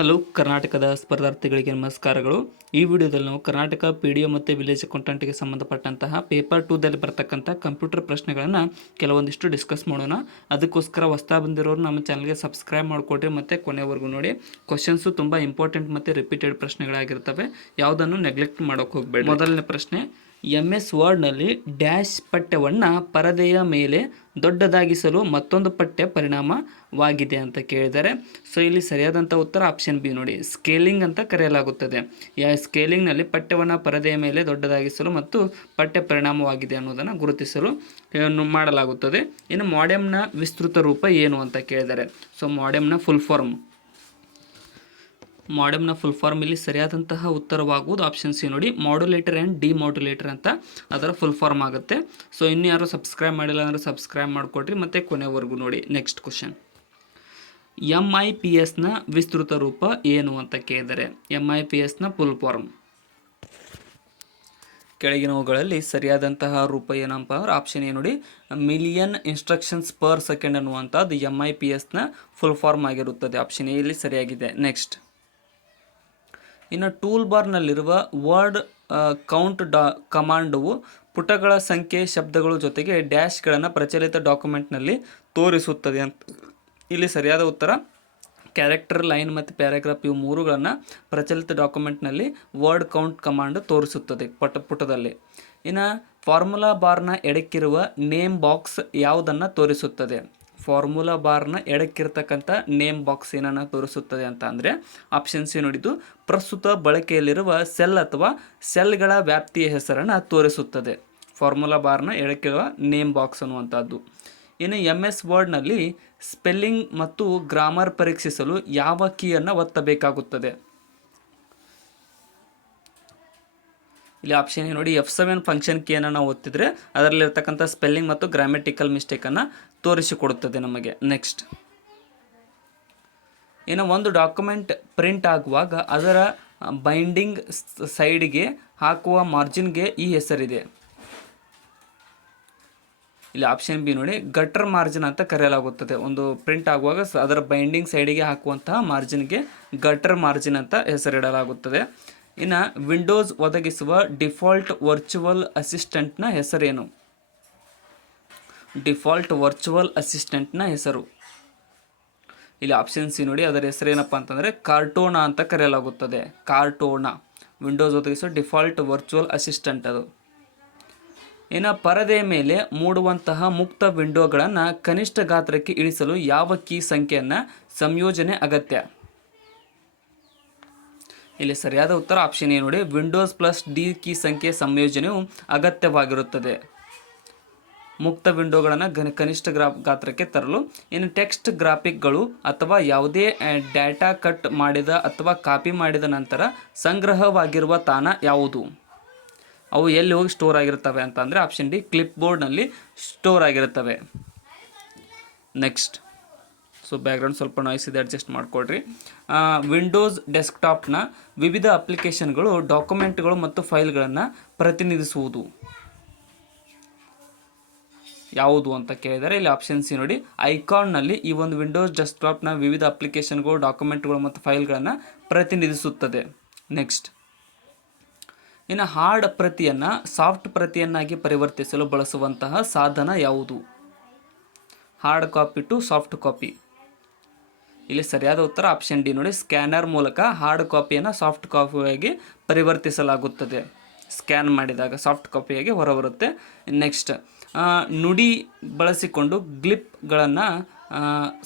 Hello ಕರ್ನಾಟಕದ ಸ್ಪರ್ಧಾರ್ಥಿಗಳಿಗೆ ನಮಸ್ಕಾರಗಳು. ಈ ವಿಡಿಯೋದಲ್ಲಿ ನಾವು ಕರ್ನಾಟಕ PDO ಮತ್ತು ವಿಲೇಜ್ ಅಕೌಂಟೆಂಟ್ಗೆ ಸಂಬಂಧಪಟ್ಟಂತಹ ಪೇಪರ್ 2ದಲ್ಲಿ ಬರ್ತಕ್ಕಂಥ ಕಂಪ್ಯೂಟರ್ ಪ್ರಶ್ನೆಗಳನ್ನು ಕೆಲವೊಂದಿಷ್ಟು ಡಿಸ್ಕಸ್ ಮಾಡೋಣ. ಅದಕ್ಕೋಸ್ಕರ ಹೊಸ್ತಾ ಬಂದಿರೋರು ನಮ್ಮ ಚಾನಲ್ಗೆ ಸಬ್ಸ್ಕ್ರೈಬ್ ಮಾಡಿಕೊಡ್ರಿ ಮತ್ತು ಕೊನೆವರೆಗೂ ನೋಡಿ. ಕ್ವಶನ್ಸು ತುಂಬ ಇಂಪಾರ್ಟೆಂಟ್ ಮತ್ತು ರಿಪೀಟೆಡ್ ಪ್ರಶ್ನೆಗಳಾಗಿರ್ತವೆ, ಯಾವುದನ್ನು ನೆಗ್ಲೆಕ್ಟ್ ಮಾಡೋಕೆ ಹೋಗಬೇಡಿ. ಮೊದಲನೇ ಪ್ರಶ್ನೆ, MS ವರ್ಡ್ನಲ್ಲಿ ಡ್ಯಾಶ್ ಪಠ್ಯವನ್ನು ಪರದೆಯ ಮೇಲೆ ದೊಡ್ಡದಾಗಿಸಲು ಮತ್ತೊಂದು ಪಠ್ಯ ಪರಿಣಾಮವಾಗಿದೆ ಅಂತ ಕೇಳಿದ್ದಾರೆ. ಸೊ ಇಲ್ಲಿ ಸರಿಯಾದಂಥ ಉತ್ತರ ಆಪ್ಷನ್ ಬಿ ನೋಡಿ, ಸ್ಕೇಲಿಂಗ್ ಅಂತ ಕರೆಯಲಾಗುತ್ತದೆ. ಸ್ಕೇಲಿಂಗ್ನಲ್ಲಿ ಪಠ್ಯವನ್ನು ಪರದೆಯ ಮೇಲೆ ದೊಡ್ಡದಾಗಿಸಲು ಮತ್ತು ಪಠ್ಯ ಪರಿಣಾಮವಾಗಿದೆ ಅನ್ನೋದನ್ನು ಗುರುತಿಸಲು ಮಾಡಲಾಗುತ್ತದೆ. ಇನ್ನು ಮಾಡೆಮ್ನ ವಿಸ್ತೃತ ರೂಪ ಏನು ಅಂತ ಕೇಳಿದ್ದಾರೆ. ಸೊ ಮಾಡೆಮ್ನ ಫುಲ್ ಫಾರ್ಮ್ ಇಲ್ಲಿ ಸರಿಯಾದಂತಹ ಉತ್ತರವಾಗುವುದು ಆಪ್ಷನ್ ಸಿ ನೋಡಿ, ಮಾಡ್ಯುಲೇಟರ್ ಆ್ಯಂಡ್ ಡಿಮಾಡ್ಯುಲೇಟರ್ ಅಂತ ಅದರ ಫುಲ್ ಫಾರ್ಮ್ ಆಗುತ್ತೆ. ಸೊ ಇನ್ನು ಯಾರು ಸಬ್ಸ್ಕ್ರೈಬ್ ಮಾಡಿಲ್ಲ ಅಂದರೆ ಸಬ್ಸ್ಕ್ರೈಬ್ ಮಾಡಿಕೊಡ್ರಿ ಮತ್ತು ಕೊನೆವರೆಗೂ ನೋಡಿ. ನೆಕ್ಸ್ಟ್ ಕ್ವಶನ್, MIPSನ ವಿಸ್ತೃತ ರೂಪ ಏನು ಅಂತ ಕೇಳಿದರೆ MIPSನ ಫುಲ್ ಫಾರ್ಮ್ ಕೆಳಗಿನವುಗಳಲ್ಲಿ ಸರಿಯಾದಂತಹ ರೂಪ ಏನಪ್ಪ ಅಂದ್ರೆ ಆಪ್ಷನ್ ಎ ನೋಡಿ, ಮಿಲಿಯನ್ ಇನ್ಸ್ಟ್ರಕ್ಷನ್ಸ್ ಪರ್ ಸೆಕೆಂಡ್ ಅನ್ನುವಂಥದ್ದು MIPSನ ಫುಲ್ ಫಾರ್ಮ್ ಆಗಿರುತ್ತದೆ. ಆಪ್ಷನ್ ಎ ಇಲ್ಲಿ ಸರಿಯಾಗಿದೆ. ನೆಕ್ಸ್ಟ್, ಇನ್ನು ಟೂಲ್ ಬಾರ್ನಲ್ಲಿರುವ ವರ್ಡ್ ಕೌಂಟ್ ಕಮಾಂಡವು ಪುಟಗಳ ಸಂಖ್ಯೆ, ಶಬ್ದಗಳ ಜೊತೆಗೆ ಡ್ಯಾಶ್ಗಳನ್ನು ಪ್ರಚಲಿತ ಡಾಕ್ಯುಮೆಂಟ್ನಲ್ಲಿ ತೋರಿಸುತ್ತದೆ ಅಂತ. ಇಲ್ಲಿ ಸರಿಯಾದ ಉತ್ತರ ಕ್ಯಾರೆಕ್ಟರ್, ಲೈನ್ ಮತ್ತು ಪ್ಯಾರಾಗ್ರಾಫ್ ಇವು ಮೂರುಗಳನ್ನು ಪ್ರಚಲಿತ ಡಾಕ್ಯುಮೆಂಟ್ನಲ್ಲಿ ವರ್ಡ್ ಕೌಂಟ್ ಕಮಾಂಡ್ ತೋರಿಸುತ್ತದೆ ಪುಟದಲ್ಲಿ. ಇನ್ನು ಫಾರ್ಮುಲಾ ಬಾರ್ನ ಎಡಕ್ಕಿರುವ ನೇಮ್ ಬಾಕ್ಸ್ ಯಾವುದನ್ನು ತೋರಿಸುತ್ತದೆ? ಫಾರ್ಮುಲಾ ಬಾರ್ನ ಎಡಕ್ಕಿರ್ತಕ್ಕಂಥ ನೇಮ್ ಬಾಕ್ಸ್ ಏನನ್ನು ತೋರಿಸುತ್ತದೆ ಅಂತ ಅಂದರೆ ಆಪ್ಷನ್ ಸಿ ನೋಡಿದ್ದು ಪ್ರಸ್ತುತ ಬಳಕೆಯಲ್ಲಿರುವ ಸೆಲ್ ಅಥವಾ ಸೆಲ್ಗಳ ವ್ಯಾಪ್ತಿಯ ಹೆಸರನ್ನು ತೋರಿಸುತ್ತದೆ. ಫಾರ್ಮುಲಾ ಬಾರ್ನ ಎಡಕ್ಕಿರುವ ನೇಮ್ ಬಾಕ್ಸ್ ಅನ್ನುವಂಥದ್ದು. ಇನ್ನು MS ವರ್ಡ್ನಲ್ಲಿ ಸ್ಪೆಲ್ಲಿಂಗ್ ಮತ್ತು ಗ್ರಾಮರ್ ಪರೀಕ್ಷಿಸಲು ಯಾವ ಕೀಯನ್ನು ಒತ್ತಬೇಕಾಗುತ್ತದೆ? ಇಲ್ಲಿ ಆಪ್ಷನ್ ಎ ನೋಡಿ, F7 ಫಂಕ್ಷನ್ ಕೀಯನ್ನು ನಾವು ಒತ್ತಿದರೆ ಅದರಲ್ಲಿರ್ತಕ್ಕಂಥ ಸ್ಪೆಲ್ಲಿಂಗ್ ಮತ್ತು ಗ್ರಾಮೆಟಿಕಲ್ ಮಿಸ್ಟೇಕನ್ನು ತೋರಿಸಿಕೊಡುತ್ತದೆ ನಮಗೆ. ನೆಕ್ಸ್ಟ್, ಇನ್ನು ಒಂದು ಡಾಕ್ಯುಮೆಂಟ್ ಪ್ರಿಂಟ್ ಆಗುವಾಗ ಅದರ ಬೈಂಡಿಂಗ್ ಸೈಡ್ಗೆ ಹಾಕುವ ಮಾರ್ಜಿನ್ಗೆ ಈ ಹೆಸರಿದೆ. ಇಲ್ಲಿ ಆಪ್ಷನ್ ಬಿ ನೋಡಿ, ಗಟರ್ ಮಾರ್ಜಿನ್ ಅಂತ ಕರೆಯಲಾಗುತ್ತದೆ. ಒಂದು ಪ್ರಿಂಟ್ ಆಗುವಾಗ ಅದರ ಬೈಂಡಿಂಗ್ ಸೈಡಿಗೆ ಹಾಕುವಂತಹ ಮಾರ್ಜಿನ್ಗೆ ಗಟರ್ ಮಾರ್ಜಿನ್ ಅಂತ ಹೆಸರಿಡಲಾಗುತ್ತದೆ. ಇನ್ನು ವಿಂಡೋಸ್ ಒದಗಿಸುವ ಡಿಫಾಲ್ಟ್ ವರ್ಚುವಲ್ ಅಸಿಸ್ಟೆಂಟ್ನ ಹೆಸರೇನು? ಡಿಫಾಲ್ಟ್ ವರ್ಚುವಲ್ ಅಸಿಸ್ಟೆಂಟ್ನ ಹೆಸರು ಇಲ್ಲಿ ಆಪ್ಷನ್ ಸಿ ನೋಡಿ, ಅದರ ಹೆಸರೇನಪ್ಪ ಅಂತಂದರೆ ಕಾರ್ಟೋನಾ ಅಂತ ಕರೆಯಲಾಗುತ್ತದೆ. ಕಾರ್ಟೋನಾ ವಿಂಡೋಸ್ ಒದಗಿಸುವ ಡಿಫಾಲ್ಟ್ ವರ್ಚುವಲ್ ಅಸಿಸ್ಟೆಂಟ್ ಅದು. ಇನ್ನು ಪರದೆಯ ಮೇಲೆ ಮೂಡುವಂತಹ ಮುಕ್ತ ವಿಂಡೋಗಳನ್ನು ಕನಿಷ್ಠ ಗಾತ್ರಕ್ಕೆ ಇಳಿಸಲು ಯಾವ ಕೀ ಸಂಖ್ಯೆಯನ್ನು ಸಂಯೋಜನೆ ಅಗತ್ಯ? ಇಲ್ಲಿ ಸರಿಯಾದ ಉತ್ತರ ಆಪ್ಷನ್ ಎ ನೋಡಿ, ವಿಂಡೋಸ್ +D ಕೀ ಸಂಖ್ಯೆ ಸಂಯೋಜನೆಯು ಅಗತ್ಯವಾಗಿರುತ್ತದೆ ಮುಕ್ತ ವಿಂಡೋಗಳನ್ನು ಕನಿಷ್ಠ ಗಾತ್ರಕ್ಕೆ ತರಲು. ಇನ್ನು ಟೆಕ್ಸ್ಟ್ ಗ್ರಾಫಿಕ್ಗಳು ಅಥವಾ ಯಾವುದೇ ಡೇಟಾ ಕಟ್ ಮಾಡಿದ ಅಥವಾ ಕಾಪಿ ಮಾಡಿದ ನಂತರ ಸಂಗ್ರಹವಾಗಿರುವ ತಾಣ ಯಾವುದು? ಅವು ಎಲ್ಲಿ ಹೋಗಿ ಸ್ಟೋರ್ ಆಗಿರ್ತವೆ ಅಂತ ಅಂದರೆ ಆಪ್ಷನ್ ಡಿ, ಕ್ಲಿಪ್ ಬೋರ್ಡ್ನಲ್ಲಿ ಸ್ಟೋರ್ ಆಗಿರುತ್ತವೆ. ನೆಕ್ಸ್ಟ್, ಸೊ ಬ್ಯಾಕ್ಗ್ರೌಂಡ್ ಸ್ವಲ್ಪ ನಾಯ್ಸ್ ಇದೆ, ಅಡ್ಜಸ್ಟ್ ಮಾಡಿಕೊಡ್ರಿ. ವಿಂಡೋಸ್ ಡೆಸ್ಕ್ಟಾಪ್ನ ವಿವಿಧ ಅಪ್ಲಿಕೇಶನ್ಗಳು ಡಾಕ್ಯುಮೆಂಟ್ಗಳು ಮತ್ತು ಫೈಲ್ಗಳನ್ನು ಪ್ರತಿನಿಧಿಸುವುದು ಯಾವುದು ಅಂತ ಕೇಳಿದರೆ ಇಲ್ಲಿ ಆಪ್ಷನ್ ಸಿ ನೋಡಿ, ಐಕಾನ್ನಲ್ಲಿ ಈ ಒಂದು ವಿಂಡೋಸ್ ಡೆಸ್ಕ್ಟಾಪ್ನ ವಿವಿಧ ಅಪ್ಲಿಕೇಶನ್ಗಳು, ಡಾಕ್ಯುಮೆಂಟ್ಗಳು ಮತ್ತು ಫೈಲ್ಗಳನ್ನು ಪ್ರತಿನಿಧಿಸುತ್ತದೆ. ನೆಕ್ಸ್ಟ್, ಇನ್ನು ಹಾರ್ಡ್ ಪ್ರತಿಯನ್ನು ಸಾಫ್ಟ್ ಪ್ರತಿಯನ್ನಾಗಿ ಪರಿವರ್ತಿಸಲು ಬಳಸುವಂತಹ ಸಾಧನ ಯಾವುದು? Hard copy to soft copy. ಇಲ್ಲಿ ಸರಿಯಾದ ಉತ್ತರ ಆಪ್ಷನ್ ಡಿ ನೋಡಿ, ಸ್ಕ್ಯಾನರ್ ಮೂಲಕ ಹಾರ್ಡ್ ಕಾಪಿಯನ್ನು ಸಾಫ್ಟ್ ಕಾಪಿಯಾಗಿ ಪರಿವರ್ತಿಸಲಾಗುತ್ತದೆ. ಸ್ಕ್ಯಾನ್ ಮಾಡಿದಾಗ ಸಾಫ್ಟ್ ಕಾಪಿಯಾಗಿ ಹೊರಬರುತ್ತೆ. ನೆಕ್ಸ್ಟ್, ನುಡಿ ಬಳಸಿಕೊಂಡು ಗ್ಲಿಪ್ಗಳನ್ನು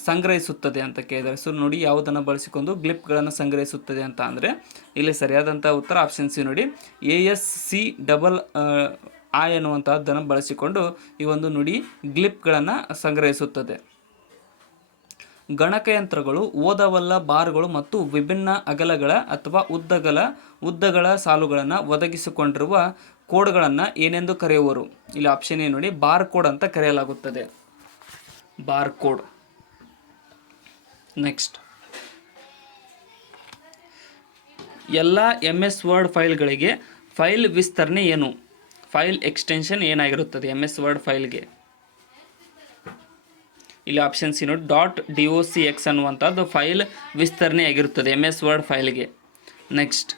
ಸಂಗ್ರಹಿಸುತ್ತದೆ ಅಂತ ಕೇಳಿದ್ದಾರೆ. ಸೊ ನುಡಿ ಯಾವುದನ್ನು ಬಳಸಿಕೊಂಡು ಗ್ಲಿಪ್ಗಳನ್ನು ಸಂಗ್ರಹಿಸುತ್ತದೆ ಅಂತ ಅಂದರೆ ಇಲ್ಲಿ ಸರಿಯಾದಂಥ ಉತ್ತರ ಆಪ್ಷನ್ ಸಿ ನೋಡಿ, ASCII ಅನ್ನುವಂಥದ್ದನ್ನು ಬಳಸಿಕೊಂಡು ಈ ಒಂದು ನುಡಿ ಗ್ಲಿಪ್ಗಳನ್ನು ಸಂಗ್ರಹಿಸುತ್ತದೆ. ಗಣಕಯಂತ್ರಗಳು ಓದವಲ್ಲ ಬಾರ್ಗಳು ಮತ್ತು ವಿಭಿನ್ನ ಅಗಲಗಳ ಅಥವಾ ಉದ್ದಗಳ ಸಾಲುಗಳನ್ನು ಒದಗಿಸಿಕೊಂಡಿರುವ ಕೋಡ್ಗಳನ್ನು ಏನೆಂದು ಕರೆಯುವರು? ಇಲ್ಲಿ ಆಪ್ಷನ್ ಎ ನೋಡಿ, ಬಾರ್ ಕೋಡ್ ಅಂತ ಕರೆಯಲಾಗುತ್ತದೆ. Bar code. ನೆಕ್ಸ್ಟ್, ಎಲ್ಲ MS ವರ್ಡ್ ಫೈಲ್ಗಳಿಗೆ ಫೈಲ್ ವಿಸ್ತರಣೆ ಏನು? ಫೈಲ್ ಎಕ್ಸ್ಟೆನ್ಷನ್ ಏನಾಗಿರುತ್ತದೆ MS ವರ್ಡ್ ಫೈಲ್ಗೆ? ಇಲ್ಲಿ ಆಪ್ಷನ್ ಸಿ ನೋಡಿ .docx ಅನ್ನುವಂಥದ್ದು ಫೈಲ್ ವಿಸ್ತರಣೆ ಆಗಿರುತ್ತದೆ MS ವರ್ಡ್ ಫೈಲ್ಗೆ. ನೆಕ್ಸ್ಟ್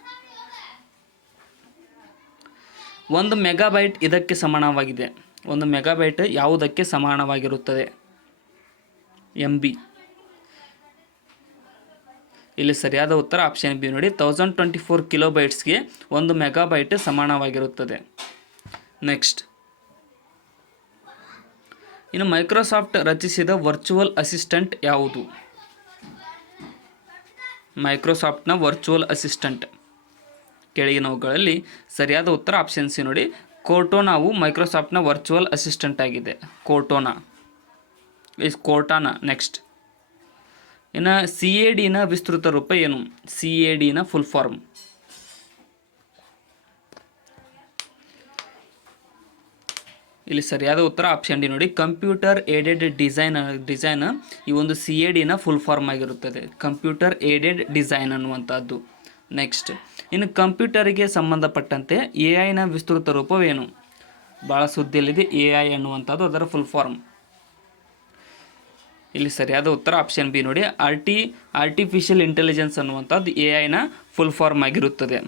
1 ಮೆಗಾಬೈಟ್ ಇದಕ್ಕೆ ಸಮಾನವಾಗಿದೆ. 1 ಮೆಗಾಬೈಟ್ ಯಾವುದಕ್ಕೆ ಸಮಾನವಾಗಿರುತ್ತದೆ? MB. ಇಲ್ಲಿ ಸರಿಯಾದ ಉತ್ತರ ಆಪ್ಷನ್ ಬಿ ನೋಡಿ 1024 ಕಿಲೋಬೈಟ್ಸ್ಗೆ 1 ಮೆಗಾಬೈಟ್ ಸಮಾನವಾಗಿರುತ್ತದೆ. ನೆಕ್ಸ್ಟ್ ಇನ್ನು ಮೈಕ್ರೋಸಾಫ್ಟ್ ರಚಿಸಿದ ವರ್ಚುವಲ್ ಅಸಿಸ್ಟೆಂಟ್ ಯಾವುದು? ಮೈಕ್ರೋಸಾಫ್ಟ್ನ ವರ್ಚುವಲ್ ಅಸಿಸ್ಟೆಂಟ್ ಕೆಳಗಿನವುಗಳಲ್ಲಿ ಸರಿಯಾದ ಉತ್ತರ ಆಪ್ಷನ್ ಸಿ ನೋಡಿ ಕೋರ್ಟಾನಾವು ಮೈಕ್ರೋಸಾಫ್ಟ್ನ ವರ್ಚುವಲ್ ಅಸಿಸ್ಟೆಂಟ್ ಆಗಿದೆ. ಕೋರ್ಟಾನಾ. ನೆಕ್ಸ್ಟ್ ಇನ್ನು CADನ ವಿಸ್ತೃತ ರೂಪ ಏನು? CADನ ಫುಲ್ ಫಾರ್ಮ್. ಇಲ್ಲಿ ಸರಿಯಾದ ಉತ್ತರ ಆಪ್ಷನ್ ಡಿ ನೋಡಿ ಕಂಪ್ಯೂಟರ್ ಏಡೆಡ್ ಡಿಸೈನ್ ಈ ಒಂದು CADನ ಫುಲ್ ಫಾರ್ಮ್ ಆಗಿರುತ್ತದೆ. ಕಂಪ್ಯೂಟರ್ ಏಡೆಡ್ ಡಿಸೈನ್ ಅನ್ನುವಂಥದ್ದು. ನೆಕ್ಸ್ಟ್ ಇನ್ನು ಕಂಪ್ಯೂಟರಿಗೆ ಸಂಬಂಧಪಟ್ಟಂತೆ AI ನ ವಿಸ್ತೃತ ರೂಪವೇನು? ಭಾಳ ಸುದ್ದಿಯಲ್ಲಿದೆ AI ಅನ್ನುವಂಥದ್ದು, ಅದರ ಫುಲ್ ಫಾರ್ಮ್. ಇಲ್ಲಿ ಸರಿಯಾದ ಉತ್ತರ ಆಪ್ಷನ್ ಬಿ ನೋಡಿ ಆರ್ಟಿಫಿಷಿಯಲ್ ಇಂಟೆಲಿಜೆನ್ಸ್ ಅನ್ನುವಂಥದ್ದು AI ನ ಫುಲ್ ಫಾರ್ಮ್ ಆಗಿರುತ್ತದೆ.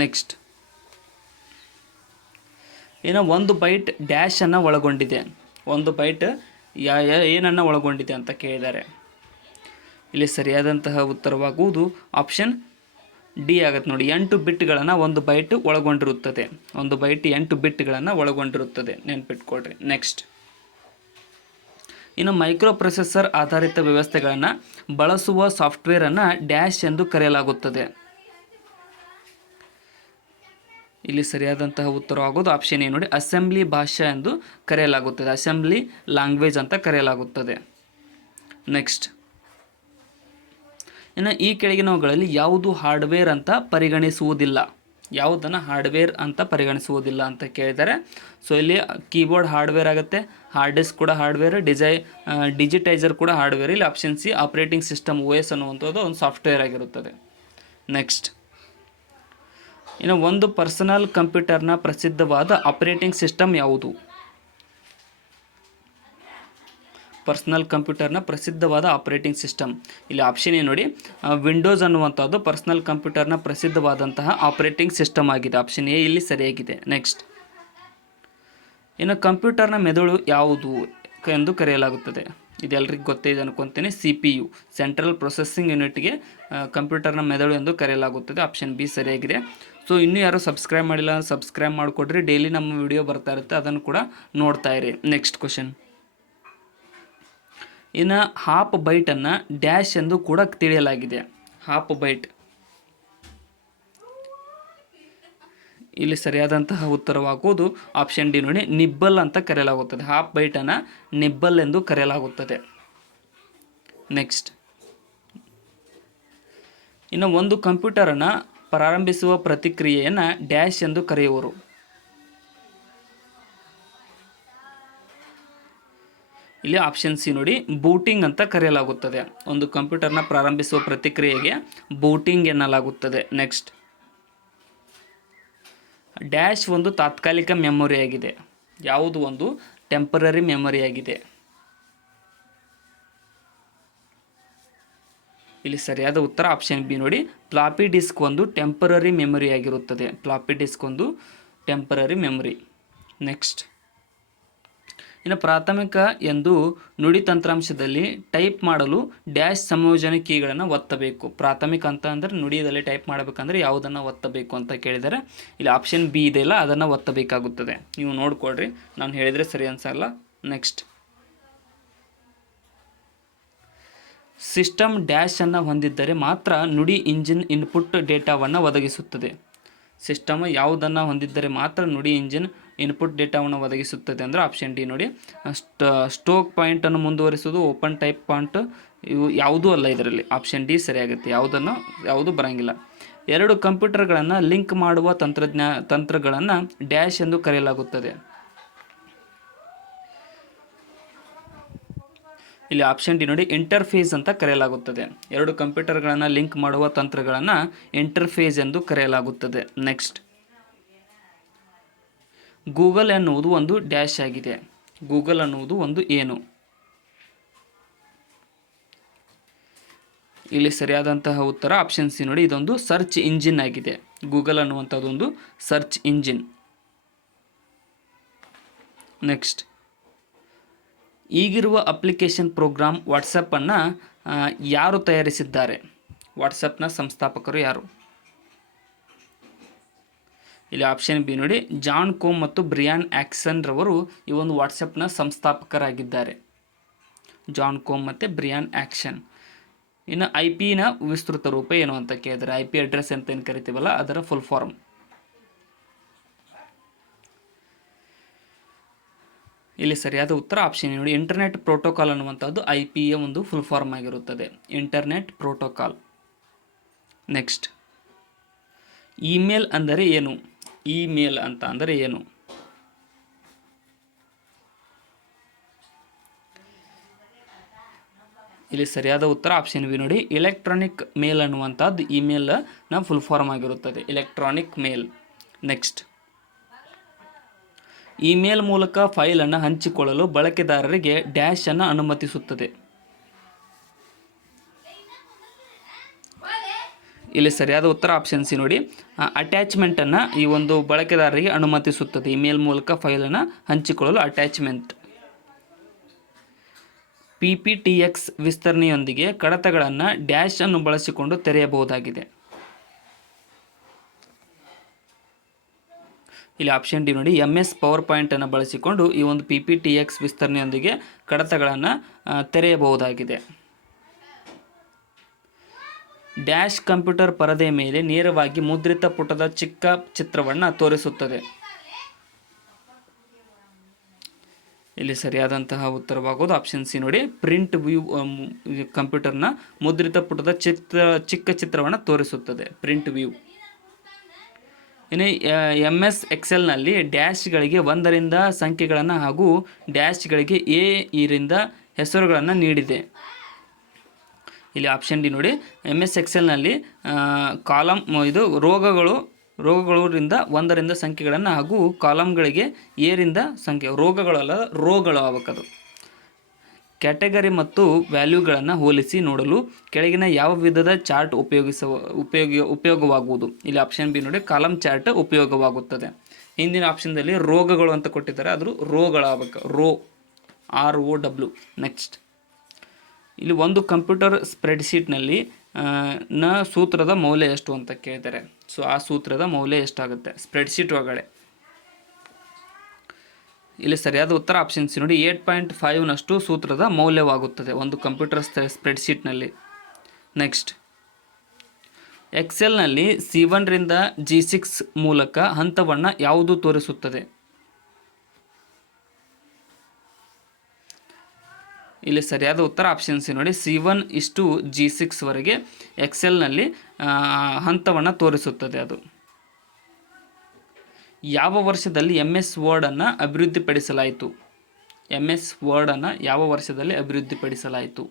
ನೆಕ್ಸ್ಟ್ ಇನ್ನು 1 ಬೈಟ್ ಡ್ಯಾಶ್ ಅನ್ನು ಒಳಗೊಂಡಿದೆ. 1 ಬೈಟ್ ಏನನ್ನು ಒಳಗೊಂಡಿದೆ ಅಂತ ಕೇಳಿದ್ದಾರೆ. ಇಲ್ಲಿ ಸರಿಯಾದಂತಹ ಉತ್ತರವಾಗುವುದು ಆಪ್ಷನ್ ಡಿ ಆಗುತ್ತೆ ನೋಡಿ 8 ಬಿಟ್ಗಳನ್ನು 1 ಬೈಟ್ ಒಳಗೊಂಡಿರುತ್ತದೆ. 1 ಬೈಟ್ 8 ಬಿಟ್ಗಳನ್ನು ಒಳಗೊಂಡಿರುತ್ತದೆ, ನೆನ್ಪಿಟ್ಕೊಳ್ರಿ. ನೆಕ್ಸ್ಟ್ ಇನ್ನು ಮೈಕ್ರೋ ಪ್ರೊಸೆಸರ್ ಆಧಾರಿತ ವ್ಯವಸ್ಥೆಗಳನ್ನು ಬಳಸುವ ಸಾಫ್ಟ್ವೇರನ್ನು ಡ್ಯಾಶ್ ಎಂದು ಕರೆಯಲಾಗುತ್ತದೆ. ಇಲ್ಲಿ ಸರಿಯಾದಂತಹ ಉತ್ತರ ಆಗೋದು ಆಪ್ಷನ್ ಎ ನೋಡಿ ಅಸೆಂಬ್ಲಿ ಭಾಷೆ ಎಂದು ಕರೆಯಲಾಗುತ್ತದೆ. ಅಸೆಂಬ್ಲಿ ಲ್ಯಾಂಗ್ವೇಜ್ ಅಂತ ಕರೆಯಲಾಗುತ್ತದೆ. ನೆಕ್ಸ್ಟ್ ಇನ್ನು ಈ ಕೆಳಗಿನವುಗಳಲ್ಲಿ ಯಾವುದು ಹಾರ್ಡ್ವೇರ್ ಅಂತ ಪರಿಗಣಿಸುವುದಿಲ್ಲ? ಯಾವುದನ್ನು ಹಾರ್ಡ್ವೇರ್ ಅಂತ ಪರಿಗಣಿಸುವುದಿಲ್ಲ ಅಂತ ಕೇಳಿದ್ದಾರೆ. ಸೊ ಇಲ್ಲಿ ಕೀಬೋರ್ಡ್ ಹಾರ್ಡ್ವೇರ್ ಆಗುತ್ತೆ, ಹಾರ್ಡ್ ಡಿಸ್ಕ್ ಕೂಡ ಹಾರ್ಡ್ವೇರ್, ಡಿಜಿಟೈಸರ್ ಕೂಡ ಹಾರ್ಡ್ವೇರ್. ಇಲ್ಲಿ option C operating system OS ಅನ್ನುವಂಥದ್ದು ಒಂದು ಸಾಫ್ಟ್ವೇರ್ ಆಗಿರುತ್ತದೆ. ನೆಕ್ಸ್ಟ್ ಇನ್ನು ಒಂದು ಪರ್ಸನಲ್ ಕಂಪ್ಯೂಟರ್ನ ಪ್ರಸಿದ್ಧವಾದ ಆಪರೇಟಿಂಗ್ ಸಿಸ್ಟಮ್ ಯಾವುದು? ಪರ್ಸನಲ್ ಕಂಪ್ಯೂಟರ್ನ ಪ್ರಸಿದ್ಧವಾದ ಆಪರೇಟಿಂಗ್ ಸಿಸ್ಟಮ್ ಇಲ್ಲಿ ಆಪ್ಷನ್ ಏನು ನೋಡಿ ವಿಂಡೋಸ್ ಅನ್ನುವಂಥದ್ದು ಪರ್ಸನಲ್ ಕಂಪ್ಯೂಟರ್ನ ಪ್ರಸಿದ್ಧವಾದಂತಹ ಆಪರೇಟಿಂಗ್ ಸಿಸ್ಟಮ್ ಆಗಿದೆ. ಆಪ್ಷನ್ ಎ ಇಲ್ಲಿ ಸರಿಯಾಗಿದೆ. ನೆಕ್ಸ್ಟ್ ಇನ್ನು ಕಂಪ್ಯೂಟರ್ನ ಮೆದುಳು ಯಾವುದು ಎಂದು ಕರೆಯಲಾಗುತ್ತದೆ? ಇದೆಲ್ಲರಿಗೂ ಗೊತ್ತಿದೆ ಅನ್ಕೊತೀನಿ. CPU ಸೆಂಟ್ರಲ್ ಪ್ರೊಸೆಸಿಂಗ್ ಯೂನಿಟ್ಗೆ ಕಂಪ್ಯೂಟರ್ನ ಮೆದುಳು ಎಂದು ಕರೆಯಲಾಗುತ್ತದೆ. ಆಪ್ಷನ್ ಬಿ ಸರಿಯಾಗಿದೆ. ಸೊ ಇನ್ನೂ ಯಾರು ಸಬ್ಸ್ಕ್ರೈಬ್ ಮಾಡಿಲ್ಲ ಸಬ್ಸ್ಕ್ರೈಬ್ ಮಾಡಿಕೊಡ್ರಿ. ಡೈಲಿ ನಮ್ಮ ವಿಡಿಯೋ ಬರ್ತಾ ಇರುತ್ತೆ, ಅದನ್ನು ಕೂಡ ನೋಡ್ತಾ ಇರಿ. ನೆಕ್ಸ್ಟ್ ಕ್ವಶನ್ ಇನ್ನು ಹಾಫ್ ಬೈಟನ್ನು ಡ್ಯಾಶ್ ಎಂದು ಕೂಡ ತಿಳಿಯಲಾಗಿದೆ. ಹಾಫ್ ಬೈಟ್ ಇಲ್ಲಿ ಸರಿಯಾದಂತಹ ಉತ್ತರವಾಗುವುದು ಆಪ್ಷನ್ ಡಿ ನೋಡಿ ನಿಬ್ಬಲ್ ಅಂತ ಕರೆಯಲಾಗುತ್ತದೆ. ಹಾಫ್ ಬೈಟನ್ನು ನಿಬ್ಬಲ್ ಎಂದು ಕರೆಯಲಾಗುತ್ತದೆ. ನೆಕ್ಸ್ಟ್ ಇನ್ನು ಒಂದು ಕಂಪ್ಯೂಟರನ್ನು ಪ್ರಾರಂಭಿಸುವ ಪ್ರತಿಕ್ರಿಯೆಯನ್ನು ಡ್ಯಾಶ್ ಎಂದು ಕರೆಯುವರು? ಇಲ್ಲಿ ಆಪ್ಷನ್ ಸಿ ನೋಡಿ ಬೂಟಿಂಗ್ ಅಂತ ಕರೆಯಲಾಗುತ್ತದೆ. ಒಂದು ಕಂಪ್ಯೂಟರ್ನ ಪ್ರಾರಂಭಿಸುವ ಪ್ರತಿಕ್ರಿಯೆಗೆ ಬೂಟಿಂಗ್ ಎನ್ನಲಾಗುತ್ತದೆ. ನೆಕ್ಸ್ಟ್ ಡ್ಯಾಶ್ ಒಂದು ತಾತ್ಕಾಲಿಕ ಮೆಮೊರಿ ಆಗಿದೆ. ಯಾವುದು ಒಂದು ಟೆಂಪರರಿ ಮೆಮೊರಿ ಆಗಿದೆ? ಇಲ್ಲಿ ಸರಿಯಾದ ಉತ್ತರ ಆಪ್ಷನ್ ಬಿ ನೋಡಿ ಫ್ಲಾಪಿ ಡಿಸ್ಕ್ ಒಂದು ಟೆಂಪರರಿ ಮೆಮೊರಿ ಆಗಿರುತ್ತದೆ. ಫ್ಲಾಪಿ ಡಿಸ್ಕ್ ಒಂದು ಟೆಂಪರರಿ ಮೆಮೊರಿ. ನೆಕ್ಸ್ಟ್ ಇನ್ನು ಪ್ರಾಥಮಿಕ ಎಂದು ನುಡಿ ತಂತ್ರಾಂಶದಲ್ಲಿ ಟೈಪ್ ಮಾಡಲು ಡ್ಯಾಶ್ ಸಂಯೋಜನೆ ಕೀಗಳನ್ನು ಒತ್ತಬೇಕು. ಪ್ರಾಥಮಿಕ ಅಂತ ಅಂದರೆ ನುಡಿಯಲ್ಲಿ ಟೈಪ್ ಮಾಡಬೇಕಂದ್ರೆ ಯಾವುದನ್ನು ಒತ್ತಬೇಕು ಅಂತ ಕೇಳಿದರೆ ಇಲ್ಲಿ ಆಪ್ಷನ್ ಬಿ ಇದೆಯಲ್ಲ ಅದನ್ನು ಒತ್ತಬೇಕಾಗುತ್ತದೆ. ನೀವು ನೋಡ್ಕೊಳ್ರಿ, ನಾನು ಹೇಳಿದರೆ ಸರಿ ಅನ್ಸಲ್ಲ. ನೆಕ್ಸ್ಟ್ ಸಿಸ್ಟಮ್ ಡ್ಯಾಶ್ ಅನ್ನು ಹೊಂದಿದ್ದರೆ ಮಾತ್ರ ನುಡಿ ಇಂಜಿನ್ ಇನ್ಪುಟ್ ಡೇಟಾವನ್ನು ಒದಗಿಸುತ್ತದೆ. ಸಿಸ್ಟಮ್ ಯಾವುದನ್ನು ಹೊಂದಿದ್ದರೆ ಮಾತ್ರ ನುಡಿ ಇಂಜಿನ್ ಇನ್ಪುಟ್ ಡೇಟಾವನ್ನು ಒದಗಿಸುತ್ತದೆ ಅಂದರೆ ಆಪ್ಷನ್ ಡಿ ನೋಡಿ ಸ್ಟೋಕ್ ಪಾಯಿಂಟನ್ನು ಮುಂದುವರಿಸುವುದು, ಓಪನ್ ಟೈಪ್ ಪಾಯಿಂಟ್, ಇವು ಯಾವುದೂ ಅಲ್ಲ ಇದರಲ್ಲಿ. ಆಪ್ಷನ್ ಡಿ ಸರಿಯಾಗುತ್ತೆ. ಯಾವುದು ಬರೋಂಗಿಲ್ಲ. 2 ಕಂಪ್ಯೂಟರ್ಗಳನ್ನು ಲಿಂಕ್ ಮಾಡುವ ತಂತ್ರಗಳನ್ನು ಡ್ಯಾಶ್ ಎಂದು ಕರೆಯಲಾಗುತ್ತದೆ. ಇಲ್ಲಿ ಆಪ್ಷನ್ ಡಿ ನೋಡಿ ಇಂಟರ್ಫೇಸ್ ಅಂತ ಕರೆಯಲಾಗುತ್ತದೆ. 2 ಕಂಪ್ಯೂಟರ್ಗಳನ್ನು ಲಿಂಕ್ ಮಾಡುವ ತಂತ್ರಗಳನ್ನು ಇಂಟರ್ಫೇಸ್ ಎಂದು ಕರೆಯಲಾಗುತ್ತದೆ. ನೆಕ್ಸ್ಟ್ ಗೂಗಲ್ ಎನ್ನುವುದು ಒಂದು ಡ್ಯಾಶ್ ಆಗಿದೆ. ಗೂಗಲ್ ಅನ್ನುವುದು ಒಂದು ಏನು? ಇಲ್ಲಿ ಸರಿಯಾದಂತಹ ಉತ್ತರ ಆಪ್ಷನ್ ಸಿ ನೋಡಿ, ಇದೊಂದು ಸರ್ಚ್ ಇಂಜಿನ್ ಆಗಿದೆ. ಗೂಗಲ್ ಅನ್ನುವಂಥದ್ದೊಂದು ಸರ್ಚ್ ಇಂಜಿನ್. ನೆಕ್ಸ್ಟ್, ಈಗಿರುವ ಅಪ್ಲಿಕೇಶನ್ ಪ್ರೋಗ್ರಾಮ್ ವಾಟ್ಸಪ್ಪನ್ನು ಯಾರು ತಯಾರಿಸಿದ್ದಾರೆ? ವಾಟ್ಸಪ್ನ ಸಂಸ್ಥಾಪಕರು ಯಾರು? ಇಲ್ಲಿ ಆಪ್ಷನ್ ಬಿ ನೋಡಿ, ಜಾನ್ ಕೋಮ್ ಮತ್ತು ಬ್ರಿಯಾನ್ ಆಕ್ಸನ್ ರವರು ಈ ಒಂದು ವಾಟ್ಸಪ್ನ ಸಂಸ್ಥಾಪಕರಾಗಿದ್ದಾರೆ. ಜಾನ್ ಕೋಮ್ ಮತ್ತು ಬ್ರಿಯಾನ್ ಆಕ್ಷನ್. ಇನ್ನು IP ನ ವಿಸ್ತೃತ ರೂಪ ಏನು ಅಂತ ಕೇಳಿದರೆ, IP ಅಡ್ರೆಸ್ ಅಂತ ಏನು ಕರಿತೀವಲ್ಲ ಅದರ ಫುಲ್ ಫಾರ್ಮ್. ಇಲ್ಲಿ ಸರಿಯಾದ ಉತ್ತರ ಆಪ್ಷನ್ ನೋಡಿ, ಇಂಟರ್ನೆಟ್ ಪ್ರೋಟೋಕಾಲ್ ಅನ್ನುವಂಥದ್ದು IP ಒಂದು ಫುಲ್ ಫಾರ್ಮ್ ಆಗಿರುತ್ತದೆ. Internet protocol. ನೆಕ್ಸ್ಟ್, ಇಮೇಲ್ ಅಂದರೆ ಏನು? ಇಮೇಲ್ ಅಂತ ಅಂದರೆ ಏನು? ಇಲ್ಲಿ ಸರಿಯಾದ ಉತ್ತರ ಆಪ್ಷನ್ ಬಿ ನೋಡಿ, ಎಲೆಕ್ಟ್ರಾನಿಕ್ ಮೇಲ್ ಅನ್ನುವಂಥದ್ದು ಇಮೇಲ್ನ ಫುಲ್ ಫಾರ್ಮ್ ಆಗಿರುತ್ತದೆ. ಎಲೆಕ್ಟ್ರಾನಿಕ್ ಮೇಲ್. ನೆಕ್ಸ್ಟ್, ಇಮೇಲ್ ಮೂಲಕ ಫೈಲನ್ನು ಹಂಚಿಕೊಳ್ಳಲು ಬಳಕೆದಾರರಿಗೆ ಡ್ಯಾಶ್ ಅನ್ನು ಅನುಮತಿಸುತ್ತದೆ. ಇಲ್ಲಿ ಸರಿಯಾದ ಉತ್ತರ ಆಪ್ಷನ್ ಸಿ ನೋಡಿ, ಅಟ್ಯಾಚ್ಮೆಂಟನ್ನು ಈ ಒಂದು ಬಳಕೆದಾರರಿಗೆ ಅನುಮತಿಸುತ್ತದೆ. ಇಮೇಲ್ ಮೂಲಕ ಫೈಲನ್ನು ಹಂಚಿಕೊಳ್ಳಲು ಅಟ್ಯಾಚ್ಮೆಂಟ್. PPTX ವಿಸ್ತರಣೆಯೊಂದಿಗೆ ಕಡತಗಳನ್ನು ಡ್ಯಾಶ್ ಅನ್ನು ಬಳಸಿಕೊಂಡು ತೆರೆಯಬಹುದಾಗಿದೆ. ಇಲ್ಲಿ ಆಪ್ಷನ್ ಡಿ ನೋಡಿ, MS ಪವರ್ ಪಾಯಿಂಟನ್ನು ಬಳಸಿಕೊಂಡು ಈ ಒಂದು PPTX ವಿಸ್ತರಣೆಯೊಂದಿಗೆ ಕಡತಗಳನ್ನು ತೆರೆಯಬಹುದಾಗಿದೆ. ಡ್ಯಾಶ್ ಕಂಪ್ಯೂಟರ್ ಪರದೆಯ ಮೇಲೆ ನೇರವಾಗಿ ಮುದ್ರಿತ ಪುಟದ ಚಿಕ್ಕ ಚಿತ್ರವನ್ನು ತೋರಿಸುತ್ತದೆ. ಇಲ್ಲಿ ಸರಿಯಾದಂತಹ ಉತ್ತರವಾಗೋದು ಆಪ್ಷನ್ ಸಿ ನೋಡಿ, ಪ್ರಿಂಟ್ ವ್ಯೂ ಕಂಪ್ಯೂಟರ್ನ ಮುದ್ರಿತ ಪುಟದ ಚಿಕ್ಕ ಚಿತ್ರವನ್ನು ತೋರಿಸುತ್ತದೆ. Print view. ಇನ್ನು MS ಎಕ್ಸೆಲ್ನಲ್ಲಿ ಡ್ಯಾಶ್ಗಳಿಗೆ 1ರಿಂದ ಸಂಖ್ಯೆಗಳನ್ನು ಹಾಗೂ ಡ್ಯಾಶ್ಗಳಿಗೆ A ರಿಂದ ಹೆಸರುಗಳನ್ನು ನೀಡಿದೆ. ಇಲ್ಲಿ ಆಪ್ಷನ್ ಡಿ ನೋಡಿ, MS ಎಕ್ಸೆಲ್ನಲ್ಲಿ ಕಾಲಮ್ ಇದು ರೋಗಗಳಿಂದ 1ರಿಂದ ಸಂಖ್ಯೆಗಳನ್ನು ಹಾಗೂ ಕಾಲಮ್ಗಳಿಗೆ A ರಿಂದ ಸಂಖ್ಯೆ, ರೋಗಗಳಲ್ಲ ರೋಗಳು ಆಗಬೇಕದು. ಕ್ಯಾಟಗರಿ ಮತ್ತು ವ್ಯಾಲ್ಯೂಗಳನ್ನು ಹೋಲಿಸಿ ನೋಡಲು ಕೆಳಗಿನ ಯಾವ ವಿಧದ ಚಾರ್ಟ್ ಉಪಯೋಗವಾಗುವುದು? ಇಲ್ಲಿ ಆಪ್ಷನ್ ಬಿ ನೋಡಿ, ಕಾಲಮ್ ಚಾರ್ಟ್ ಉಪಯೋಗವಾಗುತ್ತದೆ. ಹಿಂದಿನ ಆಪ್ಷನ್ದಲ್ಲಿ ರೋಗಗಳು ಅಂತ ಕೊಟ್ಟಿದ್ದಾರೆ, ಆದರೂ ರೋಗಳಾಗಬೇಕು. ROW. ನೆಕ್ಸ್ಟ್, ಇಲ್ಲಿ ಒಂದು ಕಂಪ್ಯೂಟರ್ ಸ್ಪ್ರೆಡ್ಶೀಟ್ನಲ್ಲಿ ಸೂತ್ರದ ಮೌಲ್ಯ ಎಷ್ಟು ಅಂತ ಕೇಳಿದ್ದಾರೆ. ಸೊ ಆ ಸೂತ್ರದ ಮೌಲ್ಯ ಎಷ್ಟಾಗುತ್ತೆ ಸ್ಪ್ರೆಡ್ಶೀಟ್ ಒಳಗಡೆ? ಇಲ್ಲಿ ಸರಿಯಾದ ಉತ್ತರ ಆಪ್ಷನ್ ಸಿ ನೋಡಿ, 8.5ನಷ್ಟು ಸೂತ್ರದ ಮೌಲ್ಯವಾಗುತ್ತದೆ ಒಂದು ಕಂಪ್ಯೂಟರ್ ಸ್ಪ್ರೆಡ್ಶೀಟ್ನಲ್ಲಿ. ನೆಕ್ಸ್ಟ್, ಎಕ್ಸೆಲ್ನಲ್ಲಿ C1 ರಿಂದ G6 ಮೂಲಕ ಹಂತವನ್ನು ಯಾವುದು ತೋರಿಸುತ್ತದೆ? ಇಲ್ಲಿ ಸರಿಯಾದ ಉತ್ತರ ಆಪ್ಷನ್ ಸಿ ನೋಡಿ, C1 ಇಷ್ಟು G6 ವರೆಗೆ ಎಕ್ಸೆಲ್ನಲ್ಲಿ ಹಂತವನ್ನು ತೋರಿಸುತ್ತದೆ. ಅದು ಯಾವ ವರ್ಷದಲ್ಲಿ MS ವರ್ಡನ್ನು ಅಭಿವೃದ್ಧಿಪಡಿಸಲಾಯಿತು? MS ವರ್ಡನ್ನು ಯಾವ ವರ್ಷದಲ್ಲಿ ಅಭಿವೃದ್ಧಿಪಡಿಸಲಾಯಿತು?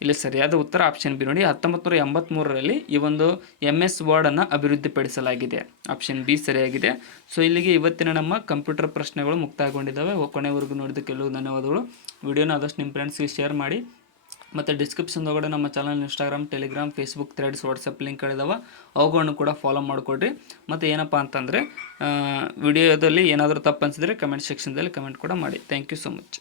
ಇಲ್ಲಿ ಸರಿಯಾದ ಉತ್ತರ ಆಪ್ಷನ್ ಬಿ ನೋಡಿ, 1983ರಲ್ಲಿ ಈ ಒಂದು MS ವರ್ಡನ್ನು ಅಭಿವೃದ್ಧಿಪಡಿಸಲಾಗಿದೆ. ಆಪ್ಷನ್ ಬಿ ಸರಿಯಾಗಿದೆ. ಸೊ ಇಲ್ಲಿಗೆ ಇವತ್ತಿನ ನಮ್ಮ ಕಂಪ್ಯೂಟರ್ ಪ್ರಶ್ನೆಗಳು ಮುಕ್ತಾಯಗೊಂಡಿದ್ದಾವೆ. ಕೊನೆವರೆಗೂ ನೋಡಿದ್ದಕ್ಕೆ ಕೆಲವು ಧನ್ಯವಾದಗಳು. ವಿಡಿಯೋನ ಆದಷ್ಟು ನಿಮ್ಮ ಫ್ರೆಂಡ್ಸ್ಗೆ ಶೇರ್ ಮಾಡಿ. ಮತ್ತು ಡಿಸ್ಕ್ರಿಪ್ಷನ್ ಒಳಗಡೆ ನಮ್ಮ channel Instagram, Telegram, Facebook, threads, WhatsApp ಲಿಂಕ್ಗಳಿದಾವೆ. ಅವುಗಳನ್ನು ಕೂಡ ಫಾಲೋ ಮಾಡಿಕೊಡ್ರಿ. ಮತ್ತು ಏನಪ್ಪ ಅಂತಂದರೆ ವಿಡಿಯೋದಲ್ಲಿ ಏನಾದರೂ ತಪ್ಪು ಅನಿಸಿದರೆ ಕಮೆಂಟ್ ಸೆಕ್ಷನ್ದಲ್ಲಿ ಕಮೆಂಟ್ ಕೂಡ ಮಾಡಿ. Thank you so much.